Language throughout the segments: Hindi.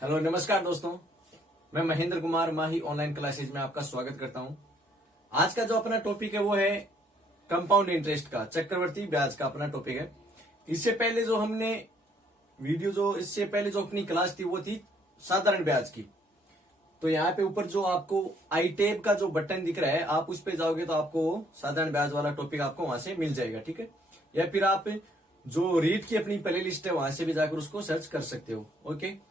हेलो नमस्कार दोस्तों, मैं महेंद्र कुमार माही ऑनलाइन क्लासेज में आपका स्वागत करता हूं। आज का जो अपना टॉपिक है वो है कंपाउंड इंटरेस्ट का, चक्रवर्ती ब्याज का अपना टॉपिक है। इससे पहले जो अपनी क्लास थी वो थी साधारण ब्याज की। तो यहाँ पे ऊपर जो आपको आई टैब का जो बटन दिख रहा है, आप उस पे जाओगे तो आपको साधारण ब्याज वाला टॉपिक आपको वहां से मिल जाएगा, ठीक है। या फिर आप जो रीड की अपनी प्ले लिस्ट है वहां से भी जाकर उसको सर्च कर सकते हो, ओके।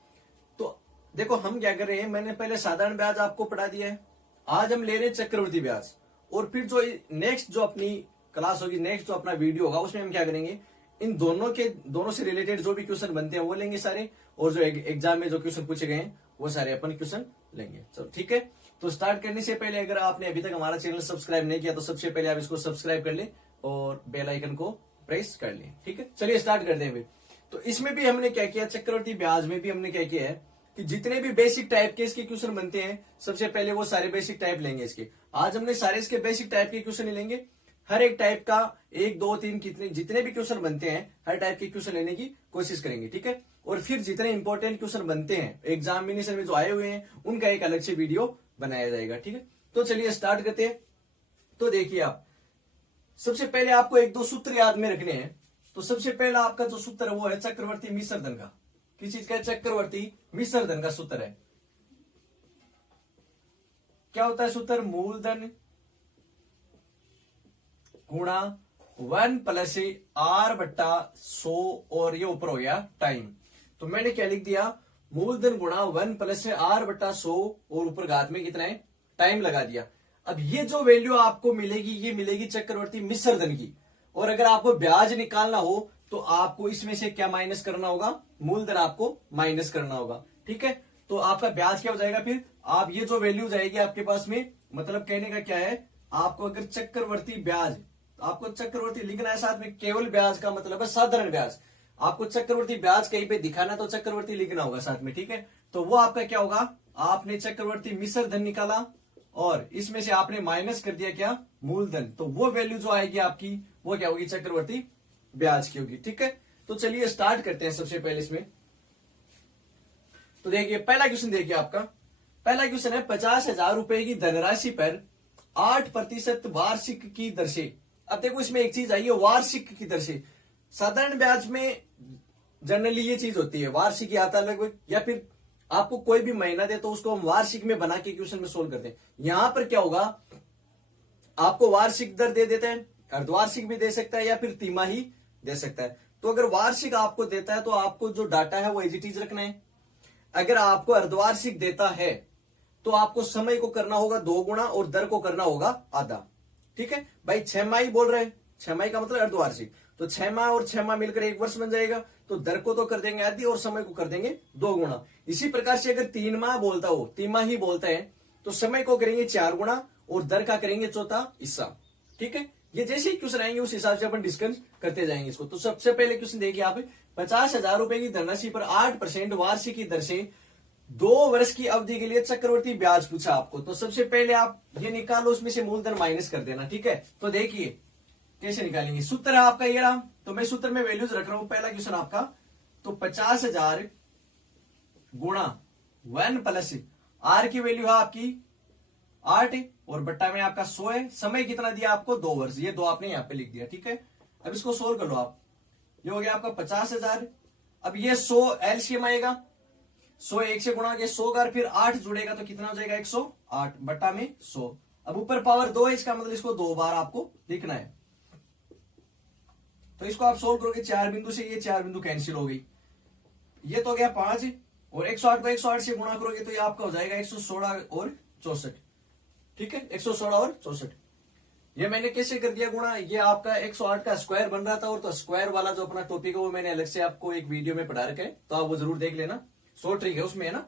तो देखो हम क्या कर रहे हैं, मैंने पहले साधारण ब्याज आपको पढ़ा दिया है, आज हम ले रहे हैं चक्रवृद्धि ब्याज। और फिर जो नेक्स्ट जो अपनी क्लास होगी, नेक्स्ट जो अपना वीडियो होगा, उसमें हम क्या करेंगे, इन दोनों से रिलेटेड जो भी क्वेश्चन बनते हैं वो लेंगे सारे, और जो एग्जाम में जो क्वेश्चन पूछे गए हैं वो सारे अपन क्वेश्चन लेंगे। चलो ठीक है। तो स्टार्ट करने से पहले अगर आपने अभी तक हमारा चैनल सब्सक्राइब नहीं किया तो सबसे पहले आप इसको सब्सक्राइब कर ले और बेल आइकन को प्रेस कर ले, ठीक है। चलिए स्टार्ट करते हैं। तो इसमें भी हमने क्या किया, चक्रवृद्धि ब्याज में भी हमने क्या किया है कि जितने भी बेसिक टाइप के इसके क्वेश्चन बनते हैं, सबसे पहले वो सारे बेसिक टाइप लेंगे इसके। आज हमने सारे इसके बेसिक टाइप के क्वेश्चन लेंगे। हर एक टाइप का 1 2 3 जितने भी क्वेश्चन बनते हैं, हर टाइप के क्वेश्चन लेने की कोशिश करेंगे, ठीक है। और फिर जितने इंपॉर्टेंट क्वेश्चन बनते हैं एग्जामिनेशन में जो आए हुए हैं, उनका एक अलग से वीडियो बनाया जाएगा, ठीक है। तो चलिए स्टार्ट करते हैं। तो देखिए, आप सबसे पहले आपको 1 2 सूत्र याद में रखने हैं। तो सबसे पहला आपका जो सूत्र है वो है चक्रवर्ती मिश्र धन का। किस चीज का? चक्रवर्ती मिश्र धन का सूत्र है। क्या होता है सूत्र? मूलधन गुणा 1 प्लस R/100 और ये ऊपर हो गया टाइम। तो मैंने क्या लिख दिया, मूलधन गुणा 1 प्लस R/100 और ऊपर घात में कितना है, टाइम लगा दिया। अब ये जो वैल्यू आपको मिलेगी, ये मिलेगी चक्रवर्ती मिश्र धन की। और अगर आपको ब्याज निकालना हो तो आपको इसमें से क्या माइनस करना होगा, मूलधन आपको माइनस करना होगा, ठीक है। तो आपका ब्याज क्या हो जाएगा फिर, आप ये जो वैल्यू जाएगी आपके पास में, मतलब कहने का क्या है, आपको अगर चक्रवर्ती ब्याज, आपको चक्रवर्ती लिखना है, साथ में केवल ब्याज का मतलब है साधारण ब्याज। आपको चक्रवर्ती ब्याज कहीं पे दिखाना तो चक्रवर्ती लिखना होगा साथ में, ठीक है। तो वो आपका क्या होगा, आपने चक्रवर्ती मिश्र धन निकाला और इसमें से आपने माइनस कर दिया क्या, मूलधन। तो वो वैल्यू जो आएगी आपकी वो क्या होगी, चक्रवर्ती ब्याज की होगी, ठीक है। तो चलिए स्टार्ट करते हैं सबसे पहले इसमें। तो देखिए पहला क्वेश्चन, देखिए आपका पहला क्वेश्चन है 50,000 रुपए की धनराशि पर 8% वार्षिक की दर से। अब देखो इसमें एक चीज आई है, वार्षिक की दर से। साधारण ब्याज में जनरली ये चीज होती है, वार्षिक आता है लगभग, या फिर आपको कोई भी महीना दे तो उसको हम वार्षिक में बना के क्वेश्चन में सोल्व करते हैं। यहां पर क्या होगा, आपको वार्षिक दर दे देते हैं, अर्धवार्षिक भी दे सकता है या फिर तिमाही दे सकता है। तो अगर वार्षिक आपको देता है तो आपको जो डाटा है वो एज इट इज रखना है। अगर आपको अर्धवार्षिक देता है तो आपको समय को करना होगा 2 गुना और दर को करना होगा आधा, ठीक है भाई। 6 माह बोल रहे हैं, 6 माह का मतलब अर्धवार्षिक, तो 6 माह और 6 माह मिलकर 1 वर्ष बन जाएगा। तो दर को तो कर देंगे आधी और समय को कर देंगे 2 गुना। इसी प्रकार से अगर 3 माह बोलता हो, तिमाही बोलता है, तो समय को करेंगे 4 गुना और दर का करेंगे चौथा हिस्सा, ठीक है। ये जैसे ही क्वेश्चन आएंगे उस हिसाब से अपन डिस्कस करते जाएंगे इसको। तो सबसे पहले क्वेश्चन देखिए आप, 50,000 रुपए की धनराशि पर 8% वार्षिक की दर से 2 वर्ष की अवधि के लिए चक्रवर्ती ब्याज पूछा आपको। तो सबसे पहले आप ये निकालो, उसमें से मूलधन माइनस कर देना, ठीक है। तो देखिए कैसे निकालेंगे, सूत्र है आपका ये रहा। तो मैं सूत्र में वैल्यूज रख रहा हूं। पहला क्वेश्चन आपका, तो 50,000 गुणा 1 प्लस R की वैल्यू है आपकी 8 और बट्टा में आपका 100 है। समय कितना दिया आपको, 2 वर्ष, ये 2 आपने यहां पे लिख दिया, ठीक है। अब इसको सोल्व कर लो आप, ये हो गया आपका 50,000। अब ये 100 एलसीएम आएगा, 100 1 से गुणा के 100 का, फिर 8 जुड़ेगा तो कितना हो जाएगा, 108 बट्टा में 100। अब ऊपर पावर 2 है, इसका मतलब इसको 2 बार आपको लिखना है। तो इसको आप सोल्व करोगे 4 बिंदु से, ये 4 बिंदु कैंसिल हो गई, ये तो हो गया 5 और 108 को 108 से गुणा करोगे तो ये आपका हो जाएगा 116 और 64, ठीक है। 116 और 64 ये मैंने कैसे कर दिया गुणा, ये आपका 108 का स्क्वायर बन रहा था, और तो स्क्वायर वाला जो अपना टॉपिक है वो मैंने अलग से आपको एक वीडियो में पढ़ा रखा है, तो आप वो जरूर देख लेना, शॉर्ट ट्रिक है उसमें, है ना।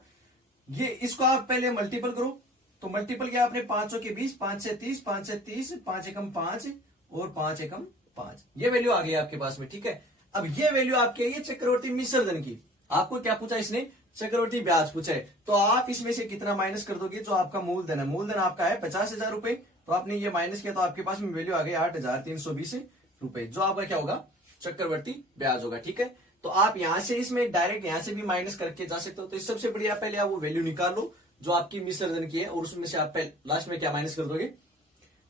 ये इसको आप पहले मल्टीपल करो, तो मल्टीपल किया आपने 5 के 20, 5 से 30, 5 से 30, 5 एकम 5 और 5 एकम 5, ये वैल्यू आ गई आपके पास में, ठीक है। अब ये वैल्यू आपकी है चक्रवर्ती मिश्र धन की। आपको क्या पूछा इसने, चक्रवर्ती ब्याज पूछा है। तो आप इसमें से कितना माइनस कर दोगे, जो आपका मूलधन है, मूलधन आपका है 50,000 रुपए, तो आपने ये माइनस किया तो आपके पास में वैल्यू आ गई 8,320 रुपए, जो आपका क्या होगा, चक्रवर्ती ब्याज होगा, ठीक है। तो आप यहां से इसमें डायरेक्ट यहां से भी माइनस करके जा सकते हो। तो इस सबसे बढ़िया पहले आप वो वैल्यू निकाल लो जो आपकी मिश्रधन की है, और उसमें से आप लास्ट में क्या माइनस कर दोगे,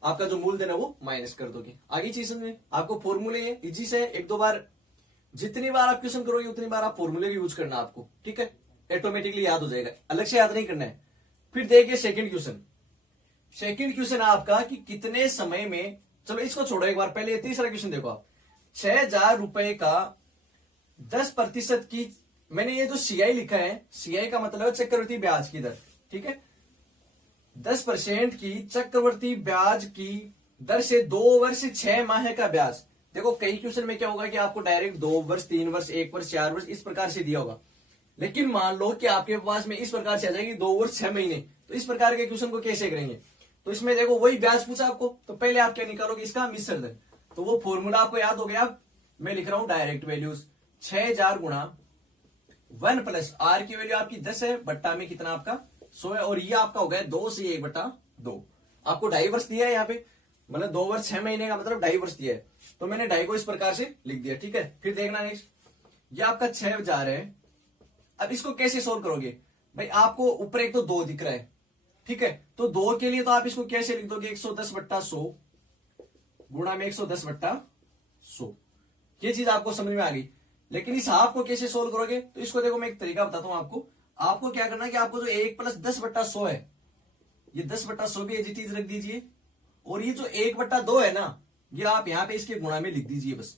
आपका जो मूलधन है वो माइनस कर दोगे। आगे चीज में आपको फॉर्मूले है इजी से, एक दो बार जितनी बार आप क्वेश्चन करोगे उतनी बार आप फॉर्मूले का यूज करना आपको, ठीक है, ऑटोमेटिकली याद हो जाएगा, अलग से याद नहीं करना है। फिर देखिए सेकंड क्वेश्चन। सेकंड क्वेश्चन आपका कि कितने समय में, चलो इसको छोड़ो एक बार, पहले तीसरा क्वेश्चन देखो आप। 6,000 रुपए का 10% की, मैंने ये जो सीआई लिखा है, सीआई का मतलब है चक्रवृद्धि ब्याज की दर, ठीक है, 10% की चक्रवृद्धि ब्याज की दर से 2 वर्ष 6 माह का ब्याज। देखो कई क्वेश्चन में क्या होगा कि आपको डायरेक्ट 2 वर्ष 3 वर्ष 1 वर्ष 4 वर्ष इस प्रकार से दिया होगा, लेकिन मान लो कि आपके पास में इस प्रकार से आ जाएगी 2 वर्ष 6 महीने, तो इस प्रकार के क्वेश्चन को कैसे करेंगे। तो इसमें देखो वही ब्याज पूछा आपको, तो पहले आप क्या निकालोगे, इसका मिश्रधन। तो वो फॉर्मूला आपको याद हो गया, मैं लिख रहा हूं डायरेक्ट वैल्यूज, 6,000 गुणा 1 प्लस आर की वैल्यू आपकी 10 है, बट्टा में कितना आपका 100 है, और ये आपका हो गया 2 से 1/2। आपको 2.5 वर्ष दिया है यहाँ पे, मतलब 2 वर्ष 6 महीने का मतलब 2.5 वर्ष दिया है, तो मैंने 2.5 को इस प्रकार से लिख दिया, ठीक है। फिर देखना नेक्स्ट, ये आपका 6,000 है। अब इसको कैसे सोल्व करोगे भाई, आपको ऊपर एक तो 2 दिख रहा है, ठीक है, तो 2 के लिए तो आप इसको कैसे लिख दोगे, 110/100 गुणा में 110/100, ये चीज आपको समझ में आ गई। लेकिन इस हाफ को कैसे सोल्व करोगे, तो इसको देखो मैं एक तरीका बताता हूं आपको। आपको क्या करना है कि आपको जो 1 + 10/100 है, ये 10/100 भी एज इट इज रख दीजिए, और ये जो 1/2 है ना, ये आप यहां पे इसके गुणा में लिख दीजिए, बस।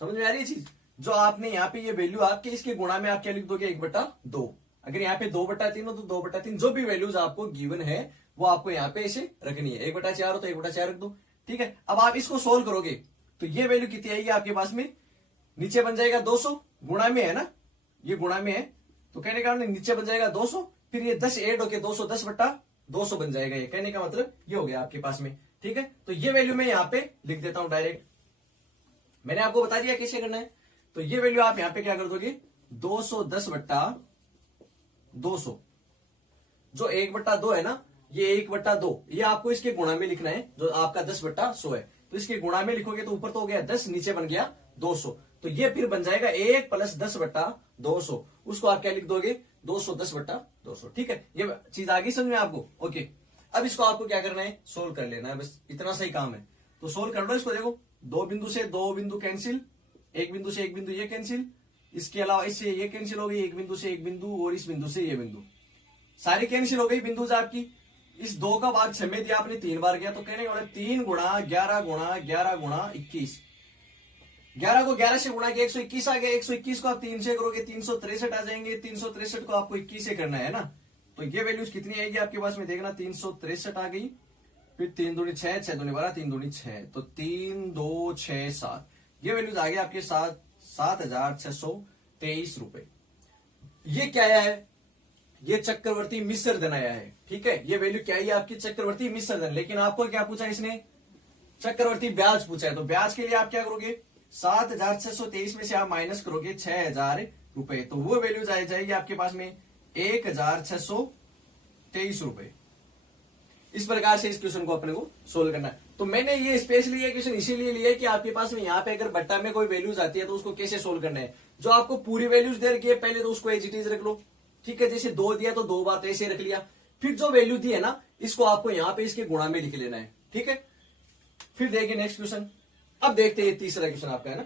समझ में आ रही है चीज, जो आपने यहाँ पे ये वैल्यू आपके इसके गुणा में आप क्या लिख दोगे, 1/2। अगर यहाँ पे 2/3 हो तो 2/3, जो भी वैल्यूज आपको गिवन है वो आपको यहाँ पे ऐसे रखनी है। 1/4 हो तो 1/4 रख दो, ठीक है। अब आप इसको सोल्व करोगे तो ये वैल्यू कितनी आएगी आपके पास में, नीचे बन जाएगा 200, गुणा में है ना, ये गुणा में है, तो कहने का मतलब नीचे बन जाएगा 200, फिर ये 10 ऐड होके 200, 10/200 बन जाएगा। ये कहने का मतलब ये हो गया आपके पास में, ठीक है। तो ये वैल्यू मैं यहाँ पे लिख देता हूं डायरेक्ट, मैंने आपको बता दिया कैसे करना है। तो ये वैल्यू आप यहाँ पे क्या कर दोगे, 210/200, जो 1/2 है ना, ये 1/2, ये आपको इसके गुणा में लिखना है, जो आपका 10/100 है, तो इसके गुणा में लिखोगे तो ऊपर तो हो गया 10, नीचे बन गया 200, तो ये फिर बन जाएगा 1 + 10/200, उसको आप क्या लिख दोगे, 210/200, ठीक है। ये चीज आ गई समझ में आपको, ओके। अब इसको आपको क्या करना है, सोल्व कर लेना है, बस इतना सही काम है। तो सोल्व कर लो इसको, देखो 2 बिंदु से 2 बिंदु कैंसिल, 1 बिंदु से 1 बिंदु ये कैंसिल, इसके अलावा इससे ये कैंसिल हो गई, 1 बिंदु से 1 बिंदु, और इस बिंदु से ये बिंदु, सारी कैंसिल हो गई बिंदु आपकी। इस 2 का भाग 6 में दिया आपने 3 बार गया, तो कहने वाला 3 गुणा 11 गुणा 11 गुणा 21, 11 को 11 से गुणा किया 121 आ गया, 121 को आप 3 से करोगे 363 आ जाएंगे, 363 को आपको 21 से करना है ना, तो ये वैल्यूज कितनी आएगी आपके पास में, देखना 363 आ गई, फिर 3 दूनी 6, 6 दूनी 12, 3 दूनी 6, तो 3 2 6 7, ये वैल्यूज आ गई आपके 7,623 रुपए। ये क्या आया है, ये चक्रवर्ती मिश्रधन आया है, ठीक है। ये वैल्यू क्या है आपकी, चक्रवर्ती मिश्रधन। लेकिन आपको क्या पूछा इसने, चक्रवर्ती ब्याज पूछा है, तो ब्याज के लिए आप क्या करोगे, 7,623 में से आप माइनस करोगे 6,000 रुपए, तो वो वैल्यूज आ जाएगी आपके पास में 1,623 रुपए। इस प्रकार से इस क्वेश्चन को अपने को सोल्व करना है। तो मैंने ये स्पेशली ये क्वेश्चन इसीलिए लिया कि आपके पास में यहाँ पे अगर बट्टा में कोई वैल्यूज आती है तो उसको कैसे सोल्व करना है। जो आपको पूरी वैल्यूज दे रखी है पहले तो उसको एज इट इज रख लो, ठीक है। जैसे 2 दिया तो 2 बार तो ऐसे रख लिया, फिर जो वैल्यू दी है ना इसको आपको यहाँ पे इसके गुणा में लिख लेना है, ठीक है। फिर देखिए नेक्स्ट क्वेश्चन। अब देखते हैं तीसरा क्वेश्चन आपका है ना,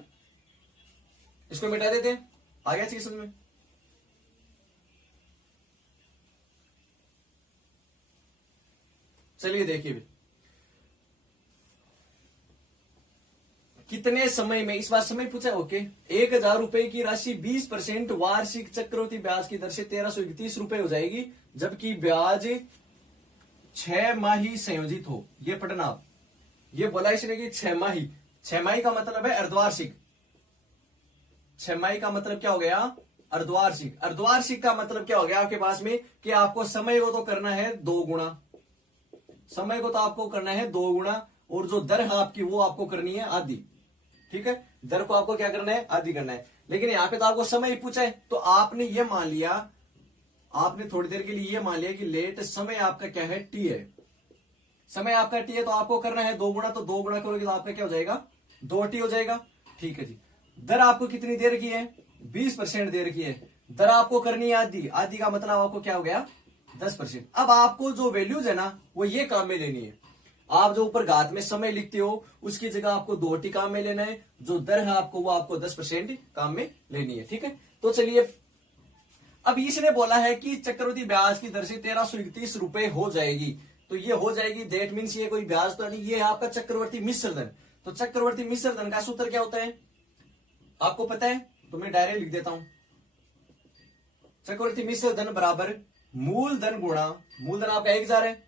इसको मिटा देते हैं, आ गया चीज समझ में। चलिए देखिए भी कितने समय में, इस बार समय पूछा है, ओके। 1,000 रुपए की राशि 20% वार्षिक चक्रवृद्धि ब्याज की दर से 1,331 रुपए हो जाएगी, जबकि ब्याज 6 माही संयोजित हो। ये पढ़ना आप, ये बोला इसने कि 6 माही, 6 माही का मतलब है अर्धवार्षिक। 6 माही का मतलब क्या हो गया, अर्धवार्षिक। अर्धवार्षिक का मतलब क्या हो गया आपके पास में कि आपको समय को तो करना है 2 गुणा, समय को तो आपको करना है 2 गुणा, और जो दर है आपकी वो आपको करनी है आधी, ठीक है। दर को आपको क्या करना है, आधी करना है। लेकिन यहाँ पे तो आपको समय ही पूछा है, तो आपने ये मान लिया, आपने थोड़ी देर के लिए ये मान लिया कि लेट समय आपका क्या है, टी है। समय आपका टी है तो आपको करना है 2 गुणा, तो 2 गुणा करोगे तो आपका क्या हो जाएगा, 2t हो जाएगा, ठीक है जी। दर आपको कितनी दे रखी है, 20% दे रखी है। दर आपको करनी है आधी, आधी का मतलब आपको क्या हो गया, 10%। अब आपको जो वैल्यूज है ना वो ये काम में लेनी है। आप जो ऊपर घात में समय लिखते हो उसकी जगह आपको 2t काम में लेना है, जो दर है आपको वो आपको 10% काम में लेनी है। ठीक है, तो चलिए अब इसने बोला है कि चक्रवृद्धि ब्याज की दर से 1331 रुपए हो जाएगी, तो ये हो जाएगी दैट मीन्स ये कोई ब्याज तो नहीं, ये है आपका चक्रवर्ती मिश्र धन। तो चक्रवर्ती मिश्र धन का सूत्र क्या होता है आपको पता है, तो मैं डायरेक्ट लिख देता हूं। चक्रवर्ती मिश्र धन बराबर मूलधन गुणा, मूलधन आपका 1000 है,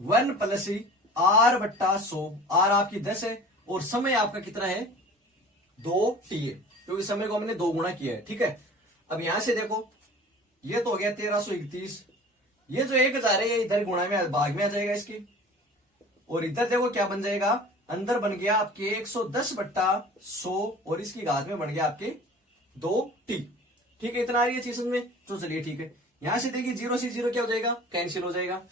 1 प्लस आर बट्टा 100, आर आपकी 10 है और समय आपका कितना है 2t है, क्योंकि समय को हमने 2 गुणा किया है। ठीक है, अब यहां से देखो ये तो हो गया 1331, ये जो 1000 है ये इधर गुणा में भाग में आ जाएगा इसकी, और इधर देखो क्या बन जाएगा, अंदर बन गया आपके 110 बट्टा 100 और इसकी घात में बन गया आपके 2t। ठीक है, इतना आ रही है चीज समझ में, तो चलिए ठीक है। यहां से देखिए 0 से 0 क्या हो जाएगा, कैंसिल हो जाएगा।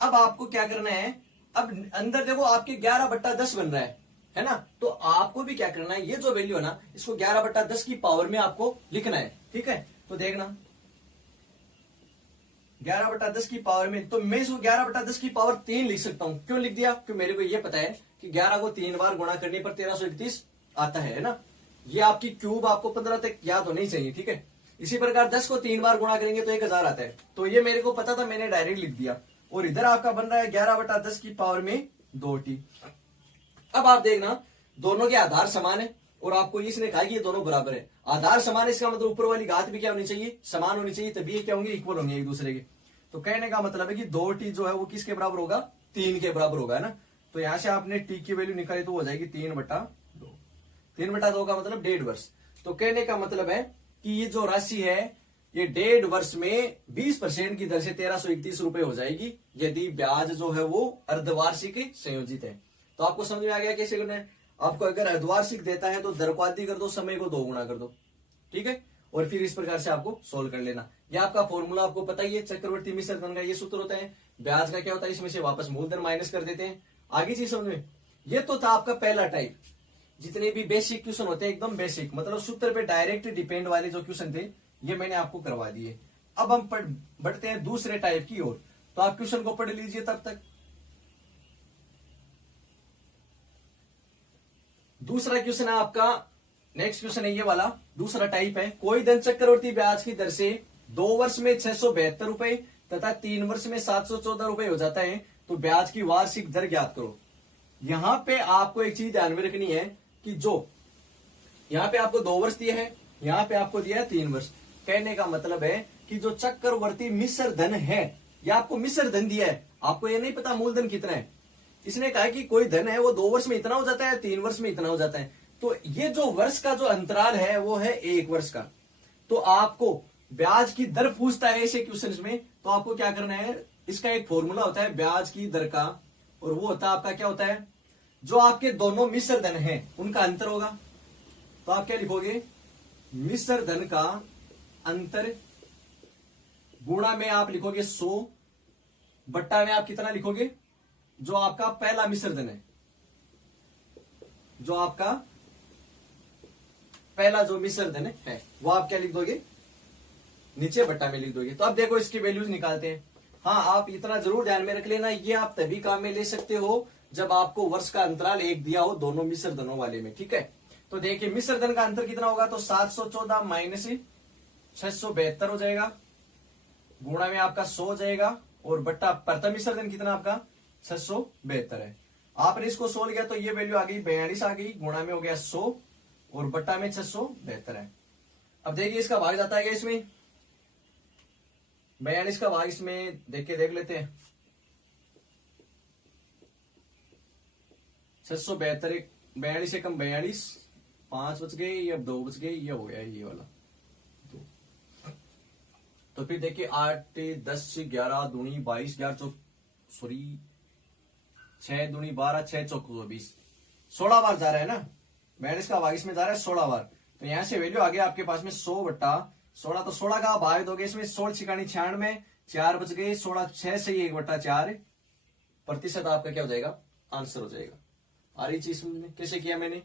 अब आपको क्या करना है, अब अंदर देखो आपके 11 बट्टा 10 बन रहा है ना, तो आपको भी क्या करना है, ये जो वैल्यू है ना इसको 11 बट्टा 10 की पावर में आपको लिखना है। ठीक है, तो देखना 11 बट्टा 10 की पावर में, तो मैं इसको 11 बट्टा 10 की पावर 3 लिख सकता हूं। क्यों लिख दिया, क्योंकि मेरे को ये पता है कि 11 को 3 बार गुणा करने पर 1331 आता है ना। ये आपकी क्यूब आपको 15 तक याद होनी चाहिए। ठीक है, इसी प्रकार 10 को 3 बार गुणा करेंगे तो 1000 आता है, तो ये मेरे को पता था, मैंने डायरेक्ट लिख दिया। और इधर आपका बन रहा है 11 बटा 10 की पावर में 2t। अब आप देखना दोनों के आधार समान है और आपको इसने कहा कि ये दोनों बराबर है। आधार समान है इसका मतलब ऊपर वाली घात भी क्या होनी चाहिए, समान होनी चाहिए, तभी ये क्या होंगे, इक्वल होंगे एक दूसरे के। तो कहने का मतलब है कि 2t जो है वो किसके बराबर होगा, 3 के बराबर होगा, है ना। तो यहां से आपने t की वैल्यू निकाली तो हो जाएगी 3/2। 3/2 का मतलब 1.5 वर्ष। तो कहने का मतलब है कि ये जो राशि है ये 1.5 वर्ष में 20% की दर से 1331 रुपए हो जाएगी, यदि ब्याज जो है वो अर्धवार्षिक संयोजित है। तो आपको समझ में आ गया कैसे करना है। आपको अगर अर्धवार्षिक देता है तो दर को आधी कर दो, समय को 2 गुणा कर दो। ठीक है, और फिर इस प्रकार से आपको सोल्व कर लेना। यह आपका फॉर्मूला आपको पता ही है, चक्रवर्ती मिश्र धन का ये सूत्र होता है। ब्याज का क्या होता है, इसमें से वापस मूलधन माइनस कर देते हैं। आगे चीज समझ में। ये तो था आपका पहला टाइप। जितने भी बेसिक क्वेश्चन होते हैं एकदम बेसिक, मतलब सूत्र पे डायरेक्ट डिपेंड वाले जो क्वेश्चन थे ये मैंने आपको करवा दिए। अब हम बढ़ते हैं दूसरे टाइप की ओर, तो आप क्वेश्चन को पढ़ लीजिए तब तक। दूसरा क्वेश्चन है आपका, नेक्स्ट क्वेश्चन है ये वाला, दूसरा टाइप है। कोई धन चक्रवर्ती ब्याज की दर से 2 वर्ष में 672 रुपए तथा 3 वर्ष में 714 रुपए हो जाता है, तो ब्याज की वार्षिक दर ज्ञात करो। यहां पे आपको एक चीज ध्यान में रखनी है कि जो यहां पे आपको 2 वर्ष दिए हैं, यहां पे आपको दिया है 3 वर्ष। कहने का मतलब है कि जो चक्रवर्ती मिश्र धन है, या आपको मिश्र धन दिया है, आपको ये नहीं पता मूलधन कितना है। इसने कहा कि कोई धन है वो 2 वर्ष में इतना हो जाता है, 3 वर्ष में इतना हो जाता है। तो ये जो वर्ष का जो अंतराल है वो है 1 वर्ष का। तो आपको ब्याज की दर पूछता है ऐसे क्वेश्चन में, तो आपको क्या करना है, इसका एक फॉर्मूला होता है ब्याज की दर का, और वो होता है आपका क्या होता है, जो आपके दोनों मिश्र धन है उनका अंतर होगा। तो आप क्या लिखोगे, मिश्र धन का अंतर गुणा में आप लिखोगे 100, बट्टा में आप कितना लिखोगे, जो आपका पहला मिश्र धन है, जो आपका पहला जो मिश्र धन है वो आप क्या लिख दोगे, नीचे बट्टा में लिख दोगे। तो अब देखो इसकी वैल्यूज निकालते हैं। हाँ, आप इतना जरूर ध्यान में रख लेना, ये आप तभी काम में ले सकते हो जब आपको वर्ष का अंतराल 1 दिया हो दोनों मिश्र धनों वाले में। ठीक है, तो देखिए मिश्र धन का अंतर कितना होगा, तो 714 माइनस 672 हो जाएगा, गुणा में आपका 100 हो जाएगा, और बट्टा प्रथम मिश्र धन कितना आपका 672 है। आपने इसको सोल्व किया तो ये वैल्यू आ गई 42 आ गई, गुणा में हो गया 100 और बट्टा में 672 है। अब देखिए इसका भाग जाता है इसमें, 42 का भाग इसमें देख लेते हैं। 672, 42 से कम 42, 5 बच गए, ये अब 2 बच गए, ये हो गया ये वाला। तो फिर देखिए 8 10 11 दूनी 22, 11 चौक सॉरी 6 दूनी 12, 6 चौक 20, 16 बार जा रहा है ना, 42 का भाग इसमें जा रहा है 16 बार। तो यहां से वैल्यू आ गया आपके पास में 100 बट्टा 16, तो 16 का भाग दोगे इसमें, 16 छिकानी 96, 4 बच गए, 16 6 से 1/4 प्रतिशत आपका क्या हो जाएगा, आंसर हो जाएगा। आ रही चीज कैसे किया मैंने।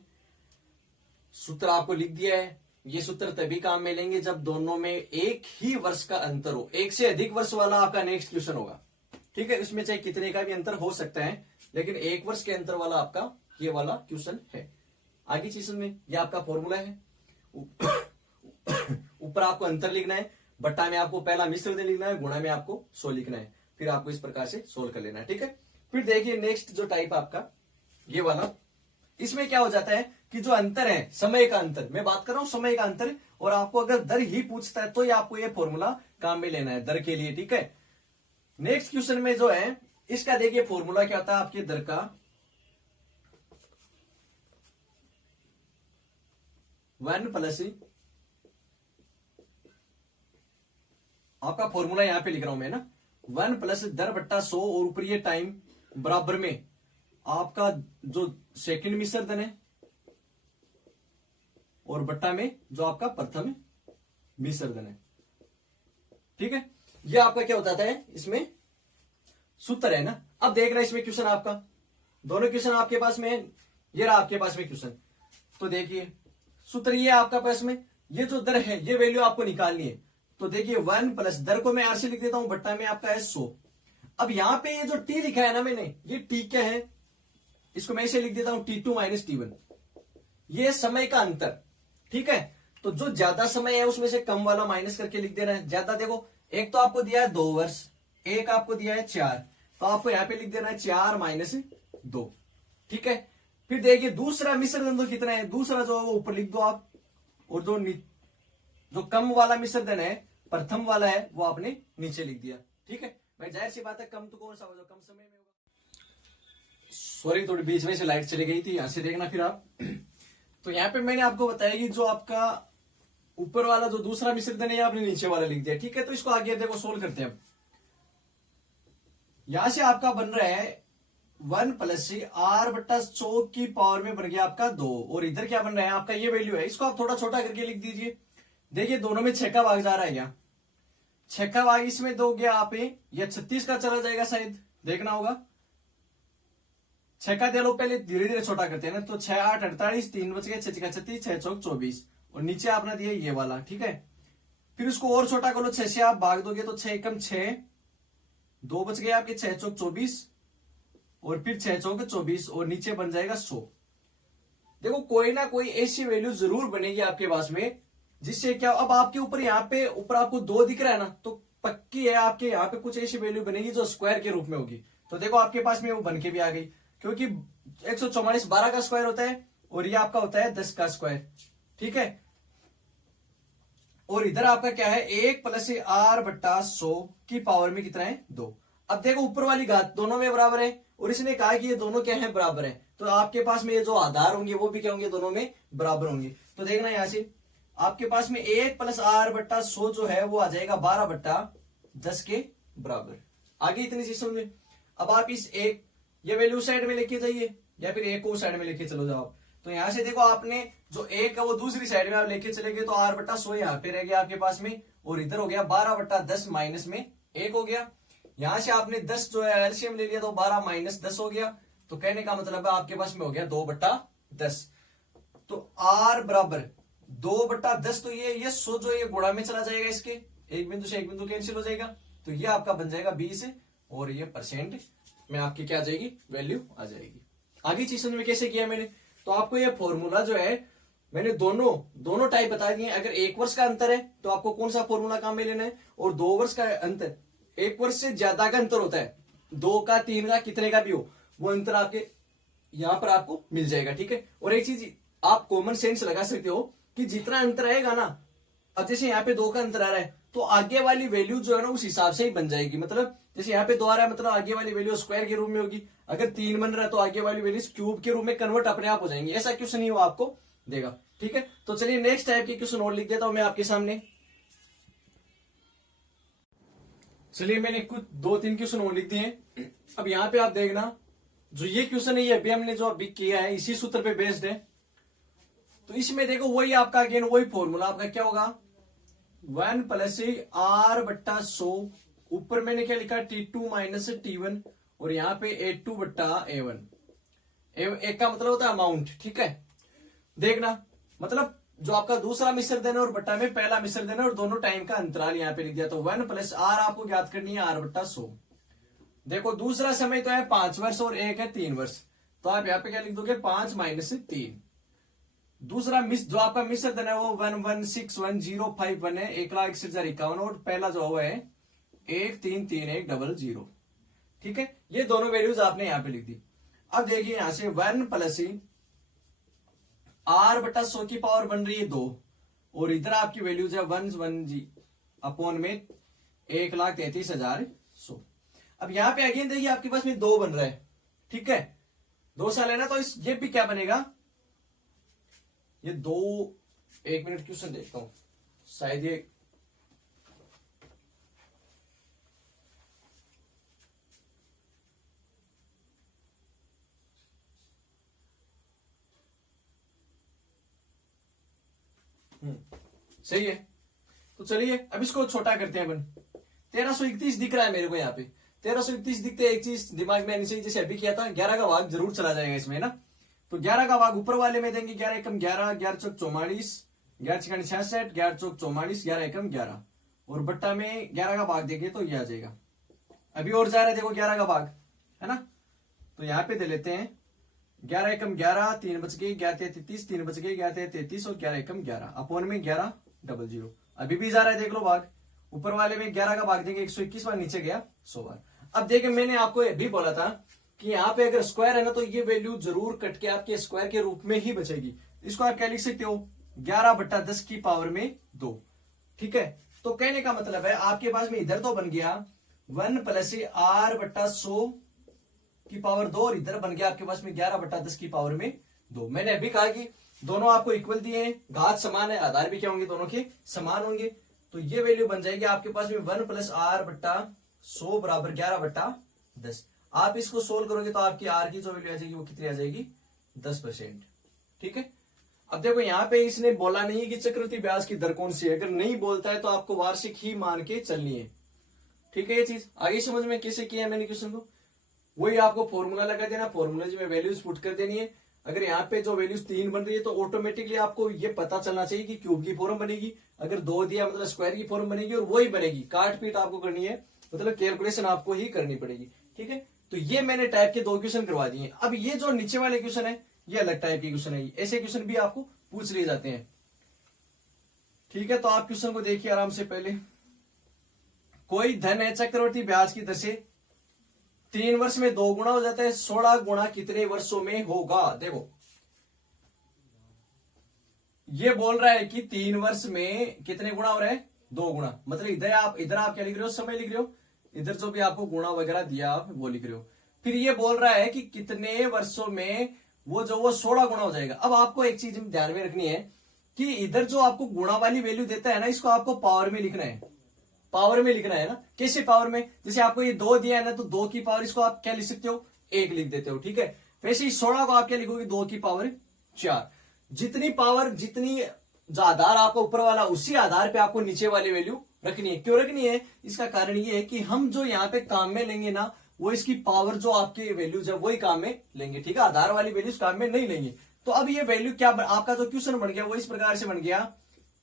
सूत्र आपको लिख दिया है। ये सूत्र तभी काम में लेंगे जब दोनों में एक ही वर्ष का अंतर हो। एक से अधिक वर्ष वाला आपका नेक्स्ट क्वेश्चन होगा, ठीक है। इसमें चाहे कितने का भी अंतर हो सकता है, लेकिन एक वर्ष के अंतर वाला आपका ये वाला क्वेश्चन है। आगे चीज में ये आपका फॉर्मूला है। ऊपर आपको अंतर लिखना है, बट्टा में आपको पहला मिश्र लिखना है, गुणा में आपको 100 लिखना है। फिर आपको इस प्रकार से सोल्व कर लेना है, ठीक है। फिर देखिए नेक्स्ट जो टाइप आपका ये वाला, इसमें क्या हो जाता है कि जो अंतर है समय का अंतर, मैं बात कर रहा हूं समय का अंतर, और आपको अगर दर ही पूछता है तो ये आपको ये फॉर्मूला काम में लेना है दर के लिए, ठीक है। नेक्स्ट क्वेश्चन में जो है इसका देखिए फॉर्मूला क्या होता है आपके दर का, 1 प्लस आपका फॉर्मूला यहां पे लिख रहा हूं मैं ना, 1 प्लस दर बट्टा 100 और ऊपर ये टाइम बराबर में आपका जो सेकंड मिश्रधन है और बट्टा में जो आपका प्रथम मिश्रधन है, ठीक है। ये आपका क्या होता है इसमें सूत्र है ना। अब देख रहे हैं इसमें क्वेश्चन आपका, दोनों क्वेश्चन आपके पास में है, ये रहा आपके पास में क्वेश्चन। तो देखिए सूत्र ये आपका पास में, ये जो दर है ये वैल्यू आपको निकालनी है। तो देखिए 1 प्लस दर को मैं आर से लिख देता हूं, बट्टा में आपका है 100। अब यहां पे ये जो टी लिखा है ना मैंने, ये टी क्या है, इसको मैं इसे लिख देता हूं T2 माइनस T1। ये समय का अंतर, ठीक है। तो जो ज्यादा समय है उसमें से कम वाला माइनस करके लिख देना है। ज्यादा देखो, एक तो आपको दिया है 2 वर्ष, एक आपको दिया है 4, तो आपको यहां पे लिख देना है 4 माइनस 2, ठीक है। फिर देखिए दूसरा मिश्रधन तो कितना है, दूसरा जो है वो ऊपर लिख दो आप, और जो कम वाला मिश्रधन है प्रथम वाला है वो आपने नीचे लिख दिया, ठीक है। भाई जाहिर सी बात है कम तो कौन सा होगा, कम समय में होगा। सॉरी थोड़ी बीच में से लाइट चली गई थी, यहां से देखना फिर आप। तो यहां पे मैंने आपको बताया कि जो आपका ऊपर वाला जो दूसरा मिश्रधन है आपने नीचे वाला लिख दिया, ठीक है। तो इसको आगे देखो सोल्व करते हैं। यहां से आपका बन रहा है 1 प्लस आर बट्टा 100 की पावर में बन गया आपका 2, और इधर क्या बन रहा है आपका ये वैल्यू है, इसको आप थोड़ा छोटा करके लिख दीजिए। देखिए दोनों में 6 का भाग जा रहा है, क्या 6 का भाग इसमें दोगे आप, ये 36 का चला जाएगा शायद, देखना होगा। 6 का दे लो, पहले धीरे धीरे छोटा करते हैं ना। तो 6 8 48, 3 बच गए, 6 36, 6 चौक 24, और नीचे आपने दिया ये वाला, ठीक है। फिर उसको और छोटा कर लो, 6 से आप भाग दोगे तो 6 एकम 6, 2 बच गए आपके, 6 चौक 24, और फिर 6 चौक 24, और नीचे बन जाएगा 100। देखो कोई ना कोई ऐसी वैल्यू जरूर बनेगी आपके पास में जिससे क्या, अब आपके ऊपर यहाँ पे ऊपर आपको 2 दिख रहा है ना, तो पक्की है आपके यहाँ पे कुछ ऐसी वैल्यू बनेगी जो स्क्वायर के रूप में होगी। तो देखो आपके पास में वो बन के भी आ गई, क्योंकि 144 12 का स्क्वायर होता है, और ये आपका होता है 10 का स्क्वायर, ठीक है। और इधर आपका क्या है 1 प्लस आर बट्टा 100 की पावर में कितना है 2। अब देखो ऊपर वाली घात दोनों में बराबर है, और इसने कहा कि ये दोनों क्या है बराबर है, तो आपके पास में ये जो आधार होंगे वो भी क्या होंगे, दोनों में बराबर होंगे। तो देखना यहां से आपके पास में 1 प्लस आर बट्टा 100 जो है वो आ जाएगा 12 बट्टा 10 के बराबर। आगे इतनी चीज समझे। अब आप इस एक ये वैल्यू साइड में लेके जाइए, या फिर एक को साइड में लेके चलो जाओ। तो यहां से देखो आपने जो एक है वो दूसरी साइड में आप लेके चले गए, तो आर बट्टा 100 यहाँ पे रह गया आपके पास में, और इधर हो गया 12 बट्टा 10 माइनस में 1 हो गया। यहां से आपने 10 जो है एलसीएम ले लिया, तो 12 माइनस 10 हो गया। तो कहने का मतलब है आपके पास में हो गया 2 बट्टा 10। तो आर बराबर 2 बट्टा 10, तो ये 100 जो ये गुणा में चला जाएगा, इसके एक बिंदु से एक बिंदु कैंसिल हो जाएगा, तो ये आपका बन जाएगा 20, और ये परसेंट में आपकी क्या आ जाएगी, वैल्यू आ जाएगी। आगे चीज में कैसे किया मैंने, तो आपको ये फॉर्मूला जो है मैंने दोनों टाइप बता दिए। अगर 1 वर्ष का अंतर है तो आपको कौन सा फॉर्मूला काम में लेना है, और 2 वर्ष का अंतर, 1 वर्ष से ज्यादा का अंतर होता है, 2 का 3 का कितने का भी हो, वो अंतर आपके यहां पर आपको मिल जाएगा, ठीक है। और एक चीज आप कॉमन सेंस लगा सकते हो कि जितना अंतर आएगा ना, अब जैसे यहाँ पे 2 का अंतर आ रहा है, तो आगे वाली वैल्यू जो है ना उस हिसाब से ही बन जाएगी। मतलब जैसे यहाँ पे 2 आ रहा है, मतलब आगे वाली वैल्यू स्क्वायर के रूप में होगी। अगर 3 बन रहा है तो आगे वाली वैल्यू क्यूब के रूप में कन्वर्ट अपने आप हो जाएंगे। ऐसा क्वेश्चन ही वो आपको देगा, ठीक है। तो चलिए नेक्स्ट टाइप के क्वेश्चन और लिख देता हूं मैं आपके सामने। चलिए मैंने कुछ 2-3 क्वेश्चन और लिख दिए। अब यहाँ पे आप देखना, जो ये क्वेश्चन है ये अभी हमने जो अभी किया है इसी सूत्र पे बेस्ड है। तो इसमें देखो वही आपका अगेन वही फॉर्मूला आपका क्या होगा, 1 प्लस आर बट्टा 100, ऊपर मैंने क्या लिखा T2 माइनस T1, और यहाँ पे A2 बट्टा A1। एक का मतलब होता है अमाउंट, ठीक है। देखना मतलब जो आपका दूसरा मिश्र धन है और बट्टा में पहला मिश्र धन है और दोनों टाइम का अंतराल यहाँ पे लिख दिया। तो 1 प्लस आर आपको ज्ञात करनी है आर बट्टा 100। देखो दूसरा समय तो है 5 वर्ष और एक है 3 वर्ष, तो आप यहाँ पे क्या लिख दोगे 5 माइनस 3। दूसरा जो आपका मिश्र धन है वो 1161051 है, 1,61,51 और पहला जो हुआ है 1,3,3,1,0,0। ठीक है, ये दोनों वैल्यूज आपने यहाँ पे लिख दी। अब देखिए यहां से 1 प्लस आर बटा 100 की पावर बन रही है 2 और इधर आपकी वैल्यूज है 1 जी अपॉन में 1,33,100। अब यहां पे अगेन देखिए आपके पास में 2 बन रहा है, ठीक है 2 साल है ना, तो इस ये भी क्या बनेगा ये 2। 1 मिनट क्वेश्चन देखता हूं, शायद ये सही है। तो चलिए अब इसको छोटा करते हैं अपन। 1331 दिख रहा है मेरे को यहाँ पे, 1331 दिखते एक चीज दिमाग में आनी चाहिए, जैसे अभी किया था 11 का भाग जरूर चला जाएगा इसमें ना। तो 11 का भाग ऊपर वाले में देंगे 11 एकम 11, 11 चौक 44, 11 छियानी 66, 11 चौक 44, 11 एकम 11 और बट्टा में 11 का भाग देंगे तो ये आ जाएगा। अभी और जा रहा है देखो 11 का भाग है ना, तो यहाँ पे दे लेते हैं 11 एकम 11, 3 बच गए 11 33, 3 बच गए 11 33 और 11 एकम 11 अपॉन में 11,00। अभी भी जा रहा है देख लो भाग, ऊपर वाले में 11 का भाग देंगे 121 बार, नीचे गया 100 बार। अब देखिए मैंने आपको ये भी बोला था कि यहाँ पे अगर स्क्वायर है ना तो ये वैल्यू जरूर कट के आपके स्क्वायर के रूप में ही बचेगी। इसको आप क्या लिख सकते हो 11 बट्टा 10 की पावर में 2। ठीक है, तो कहने का मतलब है आपके पास में इधर तो बन गया 1 प्लस आर बट्टा 100 की पावर 2 और इधर बन गया आपके पास में 11 बट्टा 10 की पावर में 2। मैंने अभी कहा कि दोनों आपको इक्वल दिए हैं, घात समान है, आधार भी क्या होंगे दोनों के समान होंगे, तो ये वैल्यू बन जाएगी आपके पास में 1 प्लस आर बट्टा 100 बराबर 11 बट्टा 10। आप इसको सोल्व करोगे तो आपकी आर की जो वैल्यू आ जाएगी वो कितनी आ जाएगी 10%। ठीक है, अब देखो यहाँ पे इसने बोला नहीं है कि चक्रवृद्धि ब्याज की दर कौन सी है, अगर नहीं बोलता है तो आपको वार्षिक ही मान के चलनी है। ठीक है, ये चीज आगे समझ में कैसे किया है मैंने क्वेश्चन को, वही आपको फॉर्मूला लगा देना, फॉर्मूला में वैल्यूज पुट कर देनी है। अगर यहाँ पे जो वैल्यूज 3 बन रही है तो ऑटोमेटिकली आपको ये पता चलना चाहिए कि क्यूब की फॉर्म बनेगी, अगर 2 दिया मतलब स्क्वायर की फॉर्म बनेगी और वही बनेगी, काट पीट आपको करनी है, मतलब कैलकुलेशन आपको ही करनी पड़ेगी। ठीक है, तो ये मैंने टाइप के 2 क्वेश्चन करवा दिए। अब ये जो नीचे वाले क्वेश्चन है ये अलग टाइप के क्वेश्चन है, ऐसे क्वेश्चन भी आपको पूछ लिए जाते हैं। ठीक है, तो आप क्वेश्चन को देखिए आराम से। पहले कोई धन है चक्रवर्ती ब्याज की दर से 3 वर्ष में 2 गुना हो जाता है, 16 गुना कितने वर्षों में होगा। देखो ये बोल रहा है कि 3 वर्ष में कितने गुना हो रहे हैं 2 गुना, मतलब इधर आप क्या लिख रहे हो समय लिख रहे हो, इधर जो भी आपको गुणा वगैरह दिया आप वो लिख रहे हो। फिर ये बोल रहा है कि कितने वर्षों में वो 16 गुना हो जाएगा। अब आपको एक चीज ध्यान में रखनी है कि इधर जो आपको गुणा वाली वैल्यू देता है ना, इसको आपको पावर में लिखना है, पावर में लिखना है ना। कैसे पावर में, जैसे आपको ये 2 दिया है ना तो 2 की पावर इसको आप क्या लिख सकते हो 1 लिख देते हो। ठीक है, वैसे ही 16 को आप क्या लिखोगे 2 की पावर 4। जितनी पावर जितनी जो आधार आपको ऊपर वाला उसी आधार पे आपको नीचे वाली वैल्यू रखनी है। क्यों रखनी है, इसका कारण ये है कि हम जो यहाँ पे काम में लेंगे ना वो इसकी पावर जो आपके वैल्यूज है वही काम में लेंगे। ठीक है, आधार वाली वैल्यूज काम में नहीं लेंगे। तो अब ये वैल्यू क्या आपका जो क्वेश्चन बन गया वो इस प्रकार से बन गया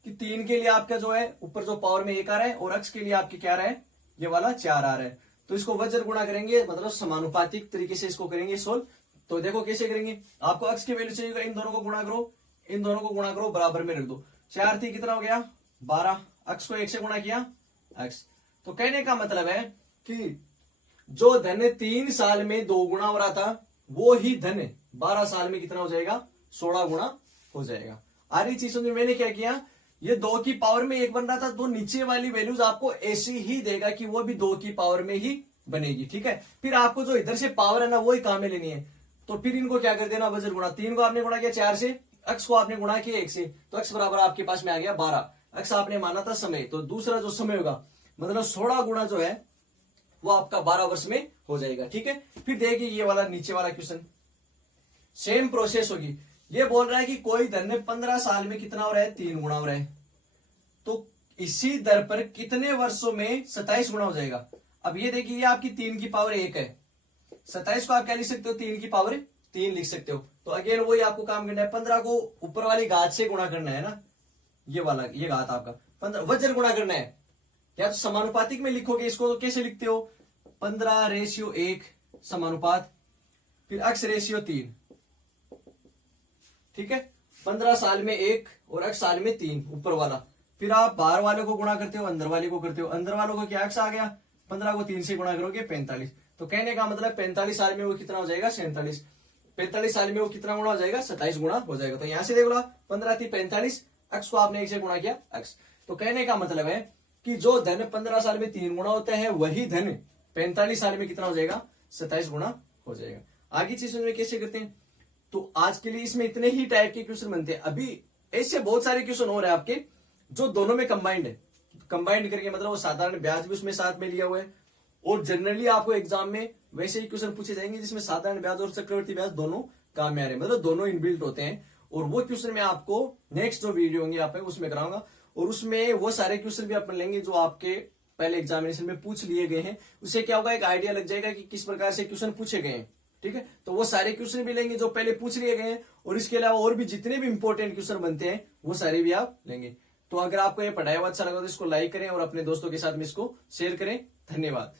कि 3 के लिए आपका जो है ऊपर जो पावर में 1 आ रहा है और अक्ष के लिए आपके क्या आ रहा है ये वाला 4 आ रहा है। तो इसको वज्र गुणा करेंगे, मतलब समानुपातिक तरीके से इसको करेंगे सोल्व। तो देखो कैसे करेंगे, आपको अक्ष की वैल्यू चाहिए, इन दोनों को गुणा करो, इन दोनों को गुणा करो, बराबर में रख दो। 4 थी कितना हो गया 12, अक्ष को 1 से गुणा किया अक्ष। तो कहने का मतलब है कि जो धन 3 साल में 2 गुना हो रहा था वो ही धन 12 साल में कितना हो जाएगा 16 गुना हो जाएगा। आ रही चीज समझ में, मैंने क्या किया, ये 2 की पावर में 1 बन रहा था, तो नीचे वाली वैल्यूज आपको ऐसी ही देगा कि वो भी 2 की पावर में ही बनेगी। ठीक है, फिर आपको जो इधर से पावर है ना वही काम में लेनी है, तो फिर इनको क्या कर देना वज्र गुणा। 3 को आपने गुणा किया 4 से, अक्ष को आपने गुणा किया 1 से, तो अक्ष बराबर आपके पास में आ गया 12। अक्ष आपने माना था समय, तो दूसरा जो समय होगा मतलब 16 गुणा जो है वो आपका 12 वर्ष में हो जाएगा। ठीक है, फिर देखिए ये वाला नीचे वाला क्वेश्चन सेम प्रोसेस होगी। ये बोल रहा है कि कोई धन 15 साल में कितना हो रहा है 3 गुना हो रहा है, तो इसी दर पर कितने वर्षों में 27 गुना हो जाएगा। अब ये देखिए ये आपकी 3 की पावर 1 है, 27 को आप क्या लिख सकते हो 3 की पावर 3 लिख सकते हो। तो अगेन वही आपको काम करना है, 15 को ऊपर वाली घात से गुणा करना है ना, ये वाला ये घात आपका 15 वज्र गुणा करना है। या तो समानुपातिक में लिखोगे इसको तो कैसे लिखते हो, 15:1 समानुपात, फिर अक्ष रेशियो 3, ठीक है। 15 साल में 1 और अक्ष साल में 3 ऊपर वाला, फिर आप बाहर वाले को गुणा करते हो, अंदर वाले को करते हो, अंदर वालों को क्या अक्ष आ गया, 15 को 3 से गुणा करोगे 45। तो कहने का मतलब 45 साल में वो कितना हो जाएगा 47, 45 साल में वो कितना गुणा हो जाएगा 27 गुणा हो जाएगा। तो यहां से देख लो 15 थी 45, अक्ष को आपने 1 से गुणा किया अक्ष। तो कहने का मतलब है कि जो धन 15 साल में 3 गुणा होता है वही धन 45 साल में कितना हो जाएगा 27 गुणा हो जाएगा। आगे चीज में कैसे करते हैं, तो आज के लिए इसमें इतने ही टाइप के क्वेश्चन बनते हैं। अभी ऐसे बहुत सारे क्वेश्चन हो रहे हैं आपके जो दोनों में कंबाइंड है, कंबाइंड करके मतलब वो साधारण ब्याज भी उसमें साथ में लिया हुआ है, और जनरली आपको एग्जाम में वैसे ही क्वेश्चन पूछे जाएंगे जिसमें साधारण ब्याज और चक्रवर्ती ब्याज दोनों काम में आ रहे हैं, मतलब दोनों इनबिल्ट होते हैं। और वो क्वेश्चन में आपको नेक्स्ट जो वीडियो होंगे आप उसमें कराऊंगा, और उसमें वो सारे क्वेश्चन भी अपन लेंगे जो आपके पहले एग्जामिनेशन में पूछ लिए गए हैं। उससे क्या होगा, एक आइडिया लग जाएगा कि किस प्रकार से क्वेश्चन पूछे गए हैं, ठीक है। तो वो सारे क्वेश्चन भी लेंगे जो पहले पूछ लिए गए हैं, और इसके अलावा और भी जितने भी इंपॉर्टेंट क्वेश्चन बनते हैं वो सारे भी आप लेंगे। तो अगर आपको ये पढ़ाया हुआ अच्छा लगा तो इसको लाइक करें और अपने दोस्तों के साथ में इसको शेयर करें। धन्यवाद।